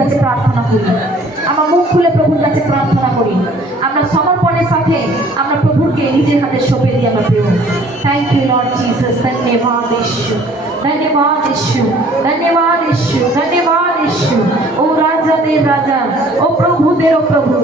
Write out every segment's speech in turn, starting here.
কাছে প্রার্থনা করি, আমরা মুখ খুলে প্রভুর কাছে প্রার্থনা করি, আমরা সমর্পণের সাথে আমরা প্রভুকে নিজের হাতে সঁপে দিই আমার প্রিয়। Thank you Lord Jesus. ধন্যবাদ ঈশ্বর, ধন্যবাদ ঈশ্বর, ধন্যবাদ ঈশ্বর, ধন্যবাদ ঈশ্বর। ও রাজাদের রাজা, ও প্রভুদেরও প্রভু,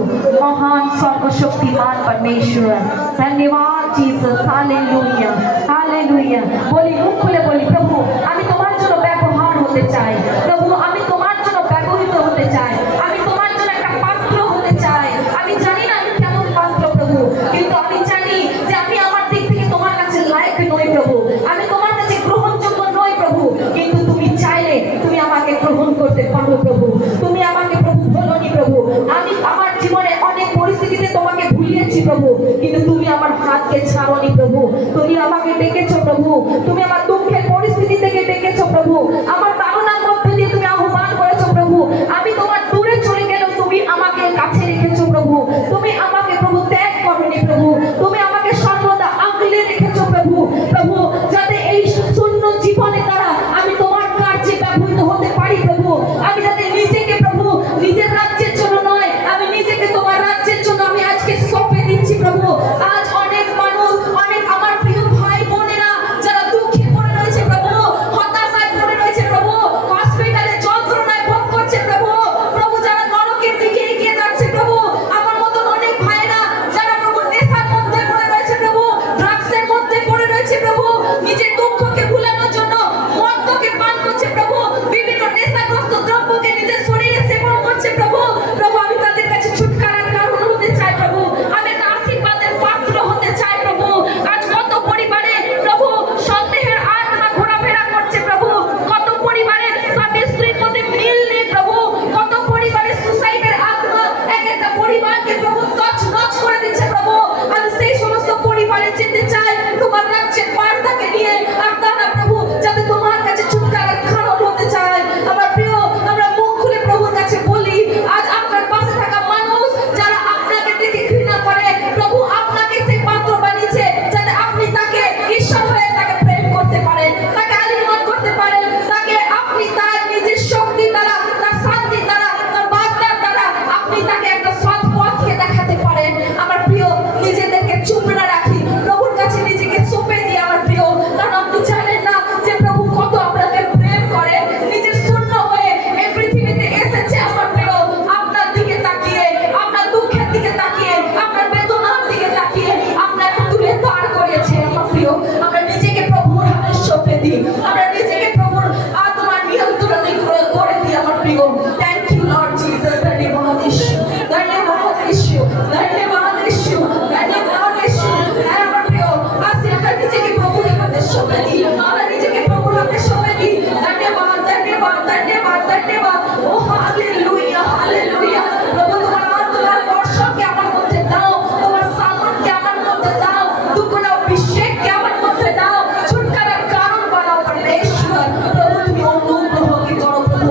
মহান সর্বশক্তিমান পরমেশ্বর, ধন্যবাদ জিসাস। Hallelujah, hallelujah. বলি, মুখ খুলে বলি, প্রভু আমি তোমার জন্য ব্যবহার হতে চাই, প্রভু আমি তোমার জন্য ব্যবহৃত হতে চাই, আমি তোমার জন্য একটা পাত্র হতে চাই। আমি জানি না আমি কেমন পাত্র প্রভু, কিন্তু আমি জানি যে আমি আমার দিক থেকে তোমার কাছে লায়ক নই প্রভু, আমি তোমার কাছে গ্রহণযোগ্য নই প্রভু, কিন্তু তুমি চাইলে তুমি আমাকে গ্রহণ করতে পারো প্রভু। তুমি আমাকে প্রভু বলোনি প্রভু, আমি আমার জীবনে অনেক পরিস্থিতিতে তোমাকে ভুলিয়েছি প্রভু, কিন্তু তুমি আমার হাতকে ছাড়োনি প্রভু। তুমি আমাকে ডেকেছো প্রভু, তুমি আমার দুঃখের পরিস্থিতি থেকে ডেকেছো প্রভু, আমার কারণার মধ্যে দিয়ে তুমি আহ্বান করেছো প্রভু। আমি তোমার দূরে চলে গেলেও তুমি আমাকে কাছে রেখেছো প্রভু, তুমি আমাকে প্রভু ত্যাগ করোনি প্রভু, তুমি আমাকে সর্বদা আগলে রেখেছো প্রভু। প্রভু যাতে এই শূন্য জীবনে দ্বারা আমি তোমার কার্যে ব্যবহৃত হতে পারি প্রভু, আমি যাতে নিজেকে প্রভু নিজের রাজ্যের জন্য নয়, আমি নিজেকে তোমার রাজ্যের জন্য আমি আজকে সঁপে দিচ্ছি প্রভু। আজ অনেক মানুষ, অনেক আমার প্রিয় ভাই বোনেরা যারা দুঃখে পড়ে রয়েছে প্রভু, হতাশায় পড়ে রয়েছে প্রভু, হসপিটালে যন্ত্রণায় ভোগ করছে প্রভু, প্রভু যারা নরকের দিকে এগিয়ে যাচ্ছে প্রভু, আমার মতন অনেক ভাইরা যারা প্রভু নেশার মধ্যে পড়ে রয়েছে প্রভু, ড্রাগসের মধ্যে পড়ে রয়েছে প্রভু, নিজের দুঃখকে ভুলানোর জন্য মদ্যকে পান করছে প্রভু, বিভিন্ন নেশাগ্রস্ত দ্রব্যকে নিজের শরীরে সেবন করছে প্রভু। প্রভু আমি তাদের কাছে ছুটকারার কারণ হতে চাই প্রভু, আমি একটা আশীর্বাদের পাত্র হতে চাই প্রভু। আজ কত পরিবারে প্রভু সন্দেহের আত্মা ঘোরাফেরা করছে প্রভু, কত পরিবারে স্বামী স্ত্রীর মধ্যে মিল নেই প্রভু, কত পরিবারে সুসাইডের আত্মা এক একটা পরিবারকে প্রভু তছনছ করে দিচ্ছে প্রভু। আমি সেই সমস্ত পরিবারে যেতে চাই তোমার রাজ্যের বার্তাকে নিয়ে, আর তারা প্রভু যাতে তোমার কাছে ছুটকারার কারণ হতে চায়। আমার প্রিয়, আমরা মুখ খুলে প্রভুর কাছে বলি, আজ আপনার পাশে থাকা মানুষ যারা আপনাকে দেখে ঘৃণা করে, প্রভু আপনাকে সেই পাত্র বানিয়েছে যাতে আপনি তাকে ঈশ্বর হয়ে তাকে প্রেম করতে পারেন, তাকে আলিঙ্গন করতে পারেন, তাকে আপনি তার নিজের শক্তি দ্বারা, তার শান্তি দ্বারা, তার বার্তার দ্বারা আপনি তাকে একটা সৎ পথকে দেখাতে পারেন। আমার প্রিয়, নিজেদেরকে চুপ না রাখি, প্রভুর কাছে নিজেকে সঁপে দিই আমার প্রিয়, কারণ আপনি জানেন না যে প্রভু কত আপনাকে প্রেম করে, নিজের শূন্য হয়ে এই পৃথিবীতে এসেছে আমার প্রিয়, আপনার দিকে তাকিয়ে, আপনার দুঃখের দিকে তাকিয়ে, আপনার বেদনার দিকে তাকিয়ে আপনাকে তুলে দাঁড় করিয়েছে আমার প্রিয়। আমরা নিজেকে প্রভুর হাতে সঁপে দিই, আমরা নিজেকে প্রভুর আত্মার নিয়ন্ত্রণে করে দিই আমার প্রিয়। Thank you Lord Jesus. ধন্যবাদ ঈশ্বর, ধন্যবাদ ঈশ্বর, ধন্যবাদ ঈশ্বর, ধন্যবাদ ঈশ্বর। হ্যাঁ আমার প্রিয়, আসি আমরা নিজেকে প্রভুর হাতে সঁপে দিই, আমরা নিজেকে প্রভুর হাতে সঁপে দিই। ধন্যবাদ, ধন্যবাদ, ধন্যবাদ, ধন্যবাদ। ও হালেলুয়া, হালেলুয়া। প্রভু তোমার আত্মার বর্ষণকে আমার মধ্যে দাও, তোমার সামনকে আমার মধ্যে দাও, দুগুণ অভিষেককে আমার মধ্যে দাও, ছুটকারার কারণ বানাও পরমেশ্বর। প্রভু তুমি অনুগ্রহকে করো প্রভু,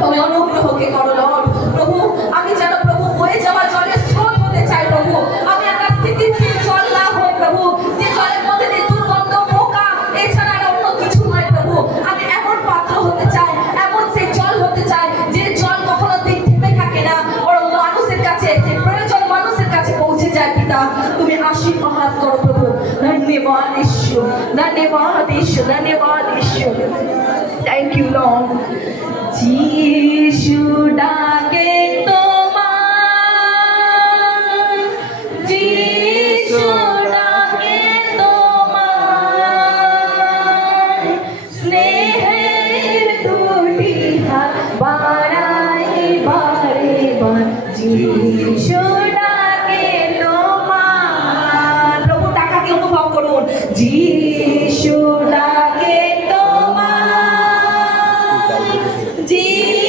তুমি অনুগ্রহকে করো লর্ড। প্রভু আমি যেন প্রভু বয়ে যাওয়া জলের স্রোত হতে চাই প্রভু, আমি একটা স্থিতিশীল জল না হই প্রভু, যে জলের মধ্যে দিয়ে দুর্গন্ধ পোকা এছাড়া আর অন্য কিছু নয় প্রভু। আমি এমন পাত্র হতে চাই, এমন সেই জল হতে চাই যে জল কখনো থেমে থাকে না, বরং মানুষের কাছে, যে প্রয়োজন মানুষের কাছে পৌঁছে যায়। পিতা তুমি আশীর্বাদ করো প্রভু। ধন্যবাদ ঈশ্বর, ধন্যবাদ ঈশ্বর, ধন্যবাদ ঈশ্বর। Thank you Lord. যিশু ডাকে তোমার, যিশু ডাকে তোমার, স্নেহের দুটি হাত বাড়াই বারে বার, যিশু ডাকে তোমার। প্রভু ডাকাকে অনুভব করুন, যিশু